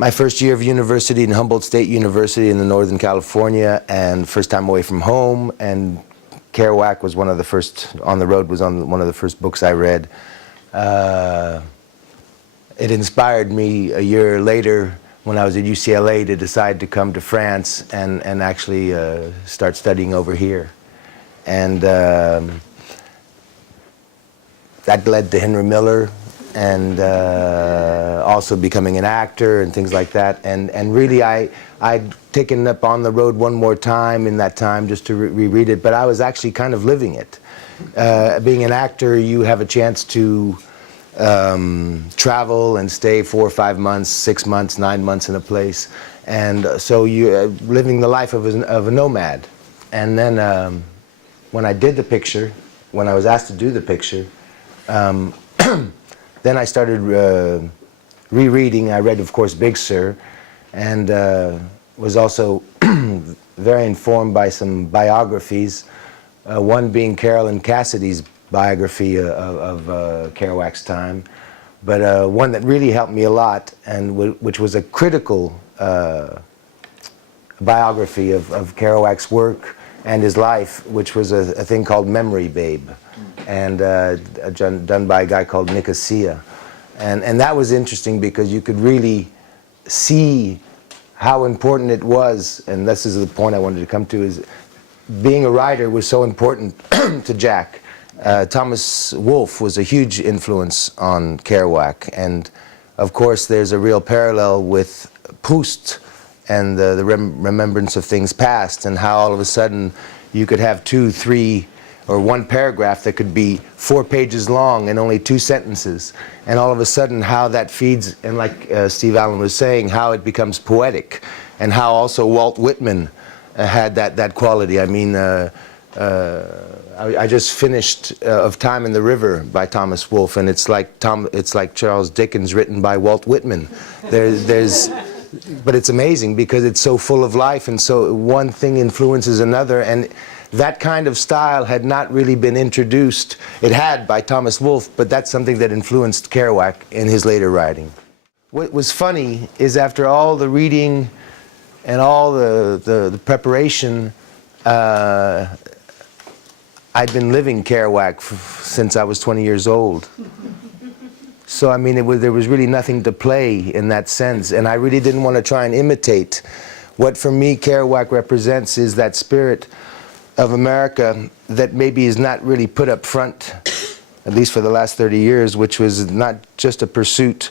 my first year of university in Humboldt State University in the Northern California, and first time away from home, and Kerouac was one of the first, On the Road was one of the first books I read. It inspired me a year later when I was at UCLA to decide to come to France and actually start studying over here. And that led to Henry Miller, and also becoming an actor and things like that. And really I'd taken up On the Road one more time in that time just to reread it, but I was actually kind of living it. Being an actor, you have a chance to travel and stay 4 or 5 months, 6 months, 9 months in a place. And so you're living the life of a nomad. And then when I did the picture, when I was asked to do the picture, then I started rereading. I read, of course, Big Sur, and was also very informed by some biographies, one being Carolyn Cassidy's biography of Kerouac's time, but one that really helped me a lot, and which was a critical biography of Kerouac's work and his life, which was a thing called Memory Babe, and done by a guy called Nicosia. And that was interesting because you could really see how important it was, and this is the point I wanted to come to, is being a writer was so important to Jack. Thomas Wolfe was a huge influence on Kerouac, and of course there's a real parallel with Proust and the remembrance of things past, and how all of a sudden you could have 2, 3, or one paragraph that could be 4 pages long and only 2 sentences, and all of a sudden how that feeds, and like Steve Allen was saying, how it becomes poetic, and how also Walt Whitman had that quality. I mean, I just finished Of Time in the River by Thomas Wolfe, and it's like Charles Dickens written by Walt Whitman. But it's amazing because it's so full of life, and so one thing influences another, and that kind of style had not really been introduced. It had by Thomas Wolfe, but that's something that influenced Kerouac in his later writing. What was funny is after all the reading and all the preparation, I'd been living Kerouac since I was 20 years old. So I mean, there was really nothing to play in that sense, and I really didn't want to try and imitate. What for me Kerouac represents is that spirit of America that maybe is not really put up front, at least for the last 30 years, which was not just a pursuit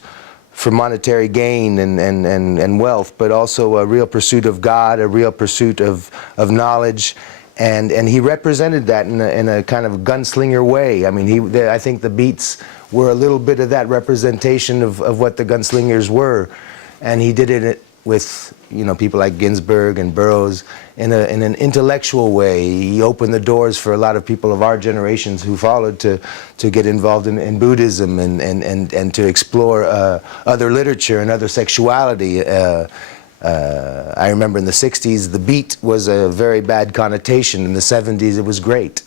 for monetary gain and wealth, but also a real pursuit of God, a real pursuit of knowledge. And he represented that in a kind of gunslinger way. I mean, I think the Beats were a little bit of that representation of what the gunslingers were, and he did it with, you know, people like Ginsberg and Burroughs in an intellectual way. He opened the doors for a lot of people of our generations who followed to get involved in Buddhism and to explore other literature and other sexuality. I remember in the 60s, the beat was a very bad connotation. In the 70s, it was great.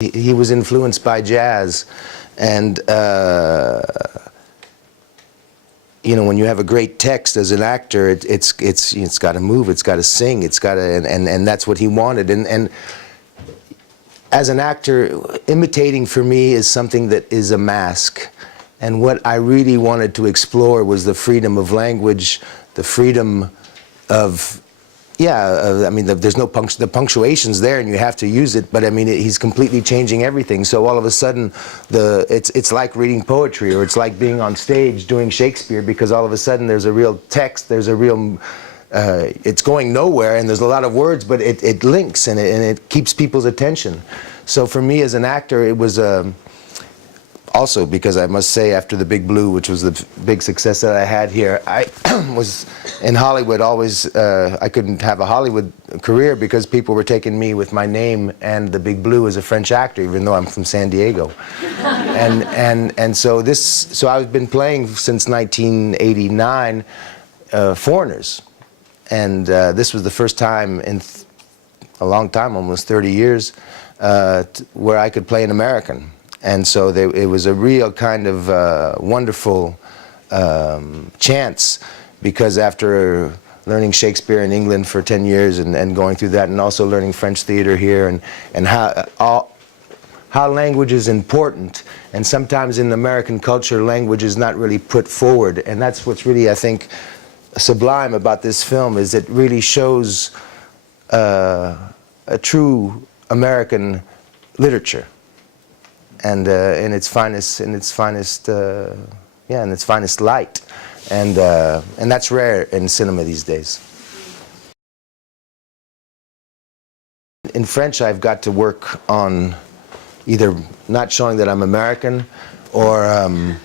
He was influenced by jazz, and you know, when you have a great text as an actor, it's got to move, it's got to sing, it's got to, and that's what he wanted. And as an actor, imitating for me is something that is a mask. And what I really wanted to explore was the freedom of language, the freedom of, I mean, there's no the punctuation's there and you have to use it, but I mean, he's completely changing everything. So all of a sudden, it's like reading poetry, or it's like being on stage doing Shakespeare, because all of a sudden there's a real text, there's a real, it's going nowhere, and there's a lot of words, but it links and it keeps people's attention. So for me as an actor, it was also, because I must say, after The Big Blue, which was the big success that I had here, I was in Hollywood always, I couldn't have a Hollywood career because people were taking me with my name and The Big Blue as a French actor, even though I'm from San Diego. and so I've been playing since 1989 foreigners. And this was the first time in a long time, almost 30 years, where I could play an American. And so it was a real kind of wonderful chance, because after learning Shakespeare in England for 10 years and going through that, and also learning French theater here, and how language is important, and sometimes in American culture language is not really put forward, and that's what's really, I think, sublime about this film, is it really shows a true American literature, and in its finest light, and that's rare in cinema these days. In French, I've got to work on either not showing that I'm American, or and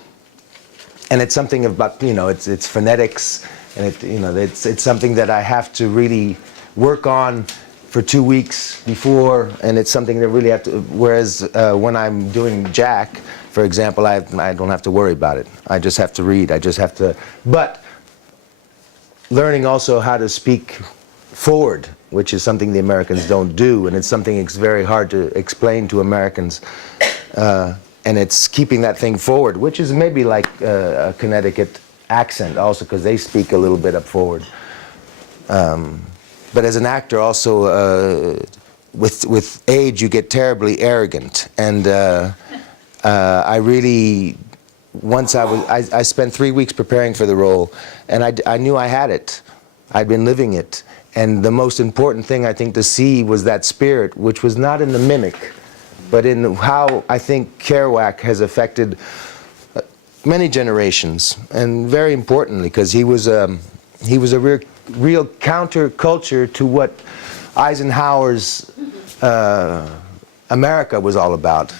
it's something about, you know, it's phonetics, and it's something that I have to really work on for 2 weeks before, and it's something that really have to. Whereas when I'm doing Jack, for example, I don't have to worry about it. I just have to read. I just have to. But learning also how to speak forward, which is something the Americans don't do, and it's something it's very hard to explain to Americans. And it's keeping that thing forward, which is maybe like a Connecticut accent also, because they speak a little bit up forward. But as an actor also, with age you get terribly arrogant, and I really, once I spent 3 weeks preparing for the role, and I knew I had it. I'd been living it. And the most important thing, I think, to see was that spirit, which was not in the mimic, but in how I think Kerouac has affected many generations, and very importantly, because he was a real counterculture to what Eisenhower's America was all about.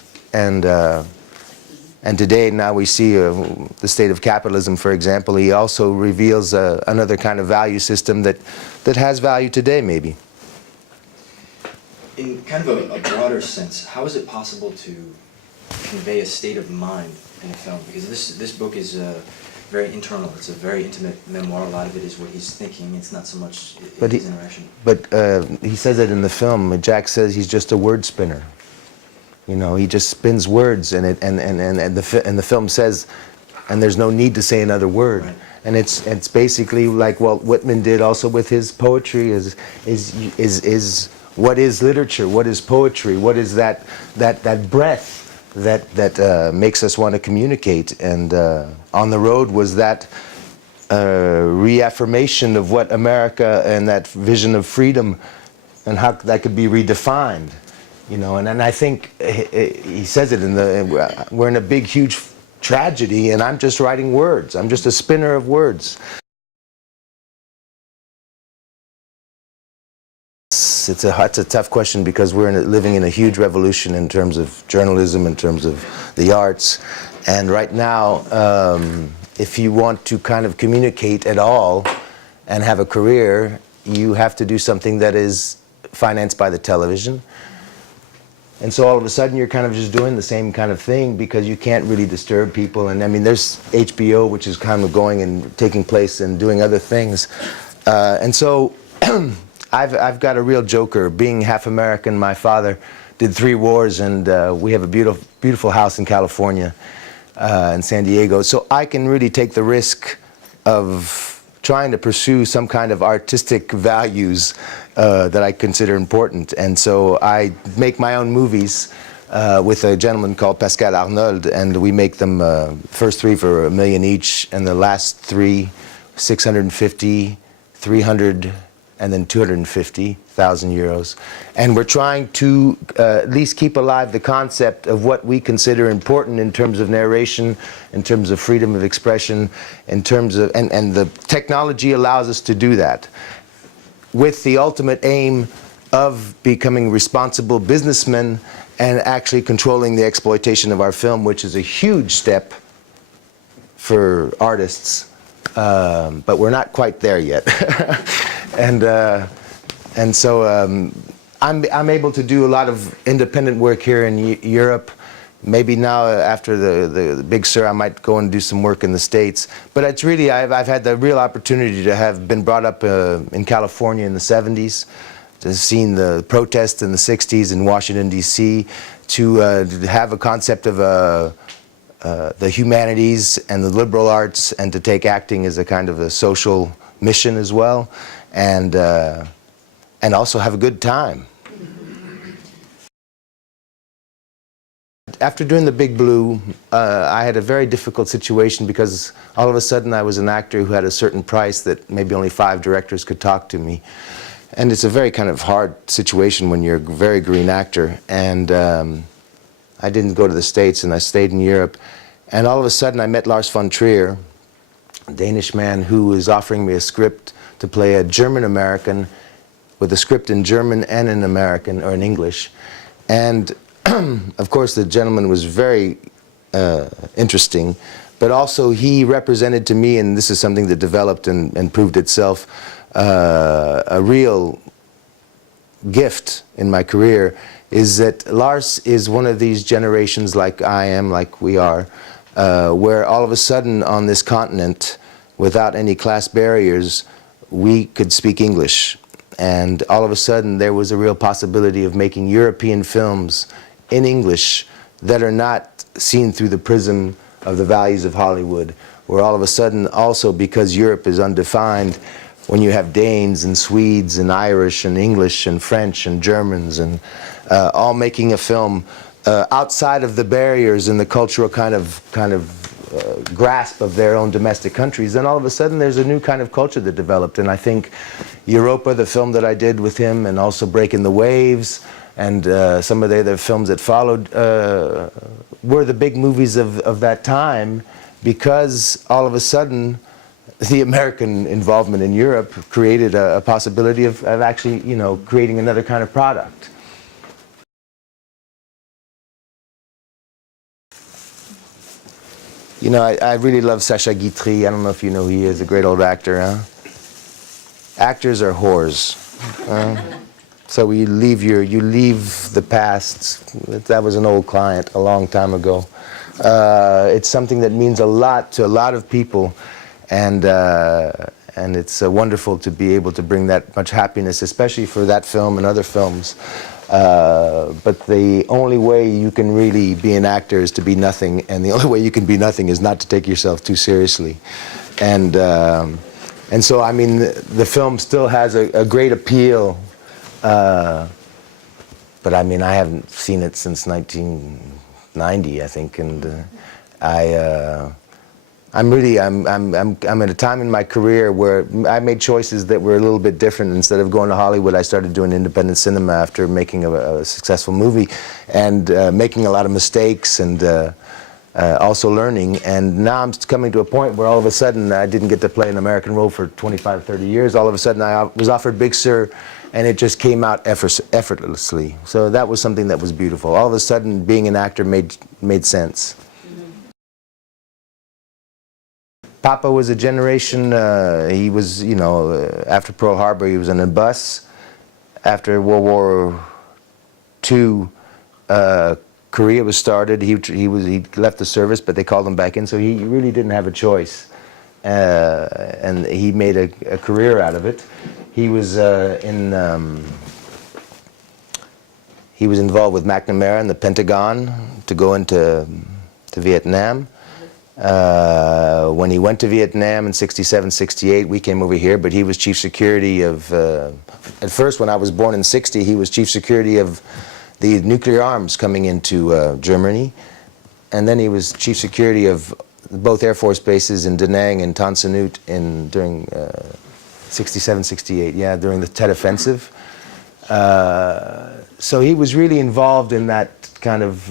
And today, now we see the state of capitalism, for example. He also reveals another kind of value system that has value today, maybe. In kind of a broader sense, how is it possible to convey a state of mind in a film? Because this book is very internal. It's a very intimate memoir. A lot of it is what he's thinking. It's not so much his interaction. But he says it in the film. Jack says he's just a word spinner. You know, he just spins words, and the film says, and there's no need to say another word. Right. And it's basically like what Whitman did also with his poetry, is what is literature, what is poetry, what is that breath that makes us want to communicate. And On the Road was that reaffirmation of what America, and that vision of freedom, and how that could be redefined. You know, and I think he says it we're in a big, huge tragedy, and I'm just writing words. I'm just a spinner of words. It's a tough question, because we're living in a huge revolution in terms of journalism, in terms of the arts. And right now, if you want to kind of communicate at all and have a career, you have to do something that is financed by the television. And so all of a sudden you're kind of just doing the same kind of thing, because you can't really disturb people. And I mean, there's HBO, which is kind of going and taking place and doing other things. And so I've got a real joker. Being half American, my father did 3 wars, and we have a beautiful, beautiful house in California, in San Diego. So I can really take the risk of trying to pursue some kind of artistic values that I consider important. And so I make my own movies with a gentleman called Pascal Arnold, and we make them first 3 for $1 million each, and the last 3, 650, 300, and then 250,000 euros. And we're trying to at least keep alive the concept of what we consider important in terms of narration, in terms of freedom of expression, in terms of, and the technology allows us to do that, with the ultimate aim of becoming responsible businessmen and actually controlling the exploitation of our film, which is a huge step for artists, but we're not quite there yet. And so I'm able to do a lot of independent work here in Europe. Maybe now, after the Big Sur, I might go and do some work in the States. But it's really, I've had the real opportunity to have been brought up in California in the 70s. seen the protests in the 60s in Washington, D.C., to have a concept of the humanities and the liberal arts, and to take acting as a kind of a social mission as well, and also have a good time. After doing The Big Blue, I had a very difficult situation because all of a sudden I was an actor who had a certain price that maybe only 5 directors could talk to me. And it's a very kind of hard situation when you're a very green actor. And I didn't go to the States, and I stayed in Europe. And all of a sudden I met Lars von Trier, a Danish man who was offering me a script to play a German-American with a script in German and in American, or in English. And of course, the gentleman was very interesting, but also he represented to me, and this is something that developed and proved itself, a real gift in my career, is that Lars is one of these generations like I am, like we are, where all of a sudden on this continent, without any class barriers, we could speak English. And all of a sudden there was a real possibility of making European films in English that are not seen through the prism of the values of Hollywood, where all of a sudden also, because Europe is undefined, when you have Danes and Swedes and Irish and English and French and Germans and all making a film outside of the barriers and the cultural kind of grasp of their own domestic countries, then all of a sudden there's a new kind of culture that developed. And I think Europa, the film that I did with him, and also Breaking the Waves, and some of the other films that followed were the big movies of that time, because all of a sudden the American involvement in Europe created a possibility of actually, you know, creating another kind of product. You know, I really love Sacha Guitry. I don't know if you know who he is, a great old actor, huh? Actors are whores. So you leave the past. That was an old client a long time ago. It's something that means a lot to a lot of people, and it's wonderful to be able to bring that much happiness, especially for that film and other films. But the only way you can really be an actor is to be nothing, and the only way you can be nothing is not to take yourself too seriously. And so, I mean, the film still has a great appeal. But I mean, I haven't seen it since 1990, I think, and I'm at a time in my career where I made choices that were a little bit different. Instead of going to Hollywood, I started doing independent cinema after making a successful movie, and making a lot of mistakes, and also learning. And now I'm coming to a point where all of a sudden I didn't get to play an American role for 25, 30 years. All of a sudden I was offered Big Sur, and it just came out effortlessly. So that was something that was beautiful. All of a sudden being an actor made sense. Papa was a generation, he was, you know, after Pearl Harbor he was on a bus. After World War II, Korea was started. He left the service, but they called him back in, so he really didn't have a choice. And he made a career out of it. He was involved with McNamara and the Pentagon to go into Vietnam. When he went to Vietnam in '67, '68, we came over here, but he was chief security of, at first when I was born in '60, he was chief security of the nuclear arms coming into Germany. And then he was chief security of both Air Force bases in Da Nang and Tan Son Nhut during '67, '68, yeah, during the Tet Offensive. So he was really involved in that kind of,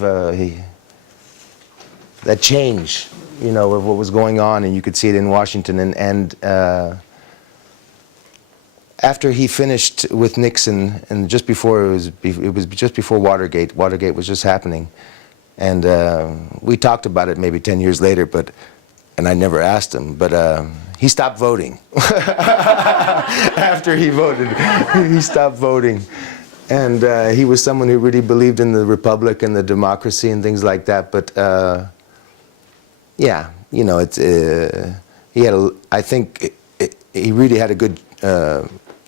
that change, you know, of what was going on, and you could see it in Washington. And after he finished with Nixon, and just before it was just before Watergate. Watergate was just happening, and we talked about it maybe 10 years later, and I never asked him, but he stopped voting. After he voted, he stopped voting. And he was someone who really believed in the republic and the democracy and things like that. But yeah, you know, he had I think he really had a good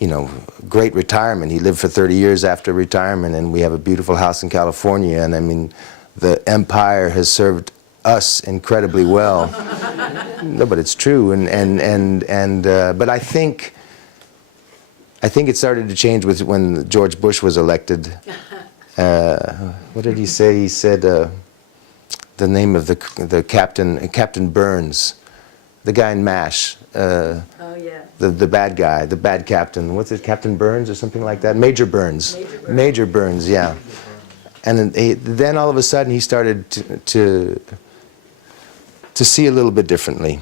you know, great retirement. He lived for 30 years after retirement, and we have a beautiful house in California. And I mean, the empire has served us incredibly well. No, but it's true. But I think it started to change with when George Bush was elected. What did he say? He said the name of the captain, Captain Burns, the guy in MASH. Oh yeah. The bad guy, the bad captain. What's it, Captain Burns or something like that? Major Burns. Major Burns, yeah. And then all of a sudden he started to see a little bit differently.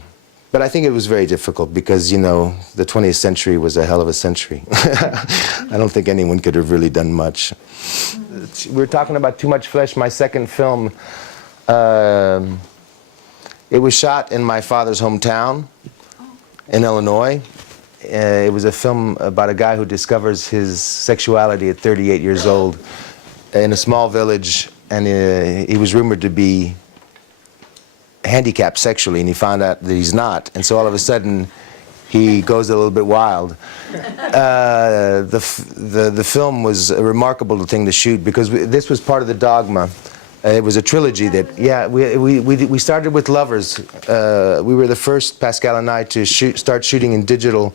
But I think it was very difficult because, you know, the 20th century was a hell of a century. I don't think anyone could have really done much. We were talking about Too Much Flesh, my second film. It was shot in my father's hometown in Illinois. It was a film about a guy who discovers his sexuality at 38 years old in a small village, and he was rumored to be handicapped sexually, and he found out that he's not, and so all of a sudden he goes a little bit wild. The film was a remarkable thing to shoot because this was part of the dogma. It was a trilogy that, yeah, we started with Lovers. We were the first, Pascal and I, to start shooting in digital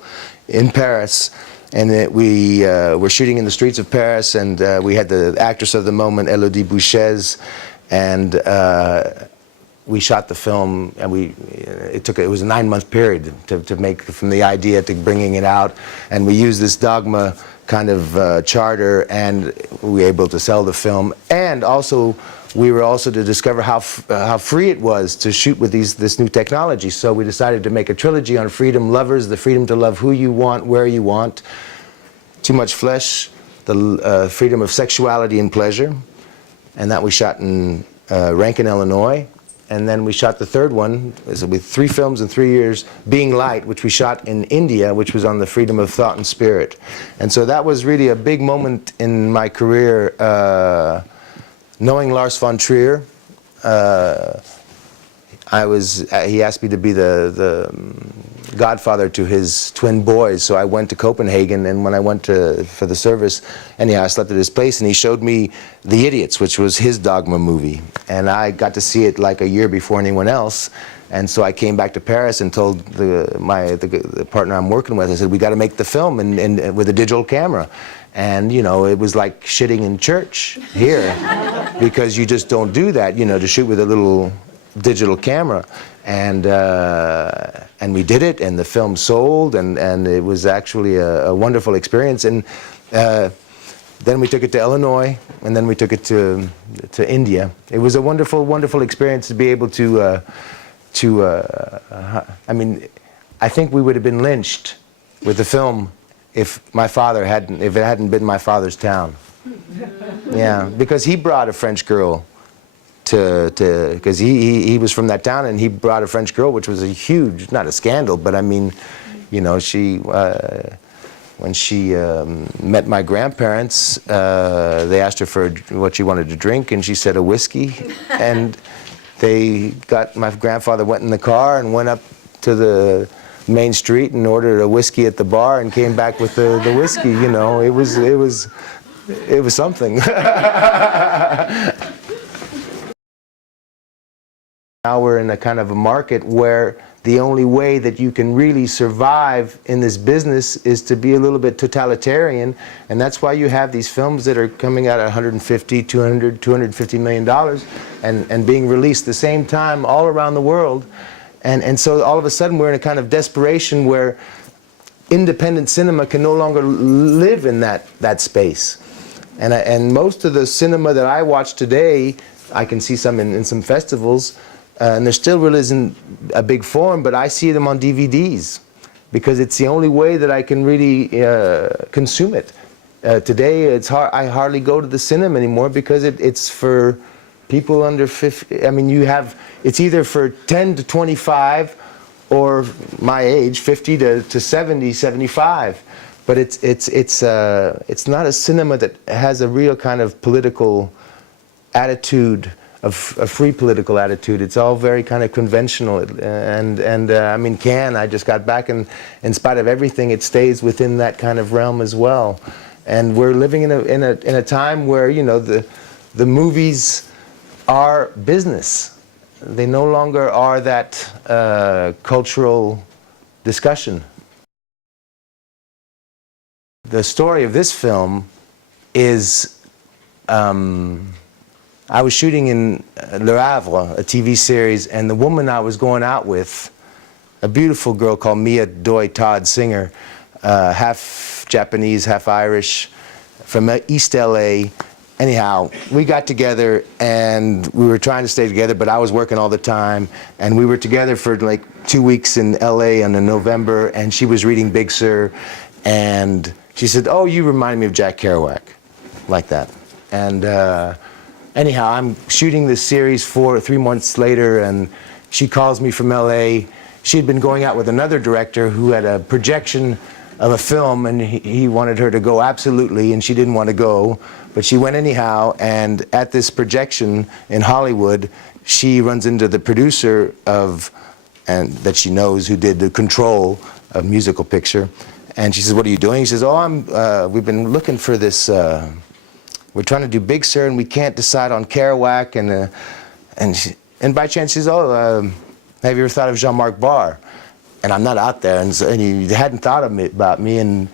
in Paris. And we were shooting in the streets of Paris, and we had the actress of the moment, Elodie Bouchez, and we shot the film, and it was a 9-month period to make, from the idea to bringing it out, and we used this dogma kind of charter, and we were able to sell the film, and also we were also to discover how free it was to shoot with this new technology. So we decided to make a trilogy on freedom, Lovers, the freedom to love who you want, where you want, Too Much Flesh, the freedom of sexuality and pleasure, and that we shot in Rankin, Illinois. And then we shot the third one, with 3 films in 3 years, Being Light, which we shot in India, which was on the freedom of thought and spirit. And so that was really a big moment in my career, knowing Lars von Trier. He asked me to be the godfather to his twin boys, so I went to Copenhagen, and when I went for the service, anyhow, I slept at his place, and he showed me The Idiots, which was his dogma movie, and I got to see it like a year before anyone else, and so I came back to Paris and told the partner I'm working with, I said, we got to make the film with a digital camera. And, you know, it was like shitting in church here, because you just don't do that, you know, to shoot with a little digital camera. And we did it, and the film sold, and it was actually a wonderful experience. And then we took it to Illinois, and then we took it to India. It was a wonderful, wonderful experience to be able to I mean, I think we would have been lynched with the film if it hadn't been my father's town. Yeah, because he brought a French girl because he was from that town, and he brought a French girl, which was a huge, not a scandal, but I mean, you know, when she met my grandparents, they asked her for what she wanted to drink, and she said a whiskey, and my grandfather went in the car and went up to the main street and ordered a whiskey at the bar and came back with the whiskey, you know. It was something. Now we're in a kind of a market where the only way that you can really survive in this business is to be a little bit totalitarian, and that's why you have these films that are coming out at $150, $200, $250 million and being released the same time all around the world. And so all of a sudden we're in a kind of desperation where independent cinema can no longer live in that space. And most of the cinema that I watch today, I can see some in some festivals, and there still really isn't a big form, but I see them on DVDs because it's the only way that I can really consume it. Today, I hardly go to the cinema anymore because it's for people under 50. I mean, it's either for 10 to 25 or my age, 50 to 70, 75. But it's not a cinema that has a real kind of political attitude a free political attitude. It's all very kind of conventional. And I mean, Cannes, I just got back, and in spite of everything, it stays within that kind of realm as well. And we're living in a time where, you know, the movies are business. They no longer are that cultural discussion. The story of this film is, I was shooting in Le Havre, a TV series, and the woman I was going out with, a beautiful girl called Mia Doi Todd Singer, half Japanese, half Irish, from East LA. Anyhow, we got together and we were trying to stay together, but I was working all the time, and we were together for like 2 weeks in LA in November, and she was reading Big Sur, and she said, "Oh, you remind me of Jack Kerouac," like that. And anyhow, I'm shooting this series 3 months later, and she calls me from LA. She'd been going out with another director who had a projection of a film, and he wanted her to go absolutely, and she didn't want to go, but she went anyhow. And at this projection in Hollywood, she runs into the producer and that she knows, who did the Control, a musical picture, and she says, "What are you doing?" He says, "Oh, we've been looking for this, we're trying to do Big Sur, and we can't decide on Kerouac," and by chance she says, "Oh, have you ever thought of Jean-Marc Barr?" And I'm not out there, and he hadn't thought about me, and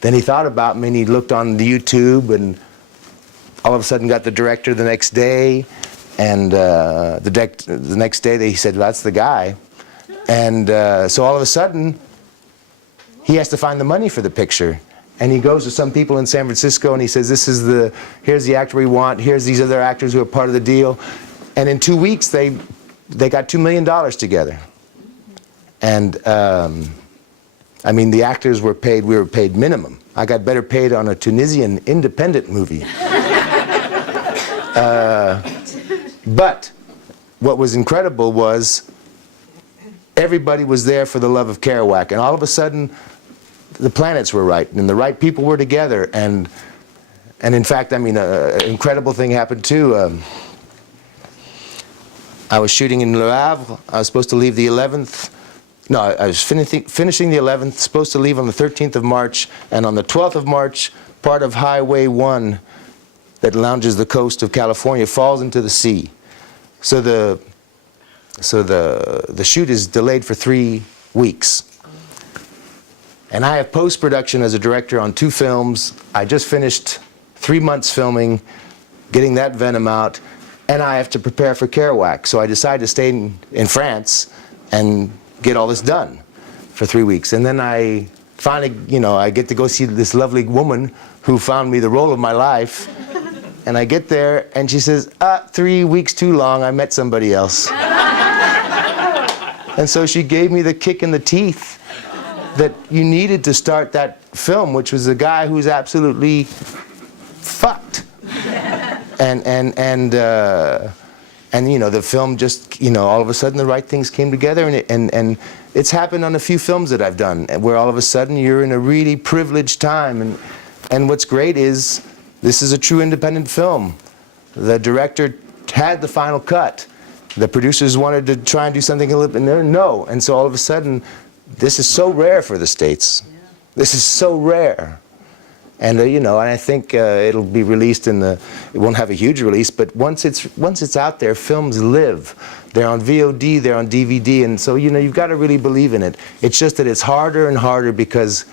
then he thought about me, and he looked on the YouTube, and all of a sudden got the director the next day, and the next day he said, "That's the guy." And so all of a sudden, he has to find the money for the picture. And he goes to some people in San Francisco and he says, here's the actor we want, here's these other actors who are part of the deal. And in 2 weeks, they got $2 million together. And I mean, the actors we were paid minimum. I got better paid on a Tunisian independent movie. But what was incredible was everybody was there for the love of Kerouac. And all of a sudden, the planets were right, and the right people were together, and in fact, I mean, an incredible thing happened too. I was shooting in Le Havre. I was supposed to leave the 11th. No, I was finishing the 11th, supposed to leave on the 13th of March, and on the 12th of March, part of Highway 1 that lounges the coast of California falls into the sea. So the shoot is delayed for 3 weeks. And I have post-production as a director on 2 films. I just finished 3 months filming, getting that venom out, and I have to prepare for Kerouac. So I decided to stay in France and get all this done for 3 weeks. And then I finally, you know, I get to go see this lovely woman who found me the role of my life. And I get there, and she says, 3 weeks too long, I met somebody else. And so she gave me the kick in the teeth that you needed to start that film, which was a guy who's absolutely fucked. And you know, the film just, you know, all of a sudden the right things came together, and it's happened on a few films that I've done, where all of a sudden you're in a really privileged time, and what's great is this is a true independent film. The director had the final cut. The producers wanted to try and do something a little bit, no, and so all of a sudden, this is so rare for the States. Yeah. This is so rare. And you know, and I think it'll be released it won't have a huge release, but once it's out there, films live. They're on VOD, they're on DVD, and so, you know, you've got to really believe in it. It's just that it's harder and harder because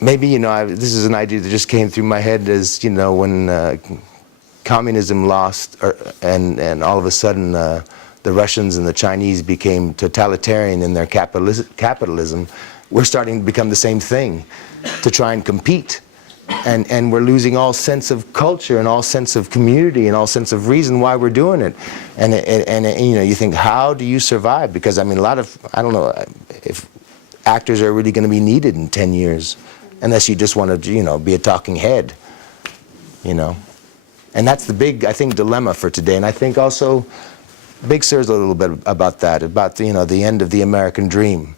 maybe, you know, this is an idea that just came through my head as, you know, when communism lost, and all of a sudden the Russians and the Chinese became totalitarian in their capitalism, we're starting to become the same thing, to try and compete. And we're losing all sense of culture and all sense of community and all sense of reason why we're doing it. And you know, you think, how do you survive? Because I mean, I don't know if actors are really going to be needed in 10 years, unless you just want to, you know, be a talking head, you know. And that's the big, I think, dilemma for today. And I think also Big Sur is a little bit about that, about, you know, the end of the American dream.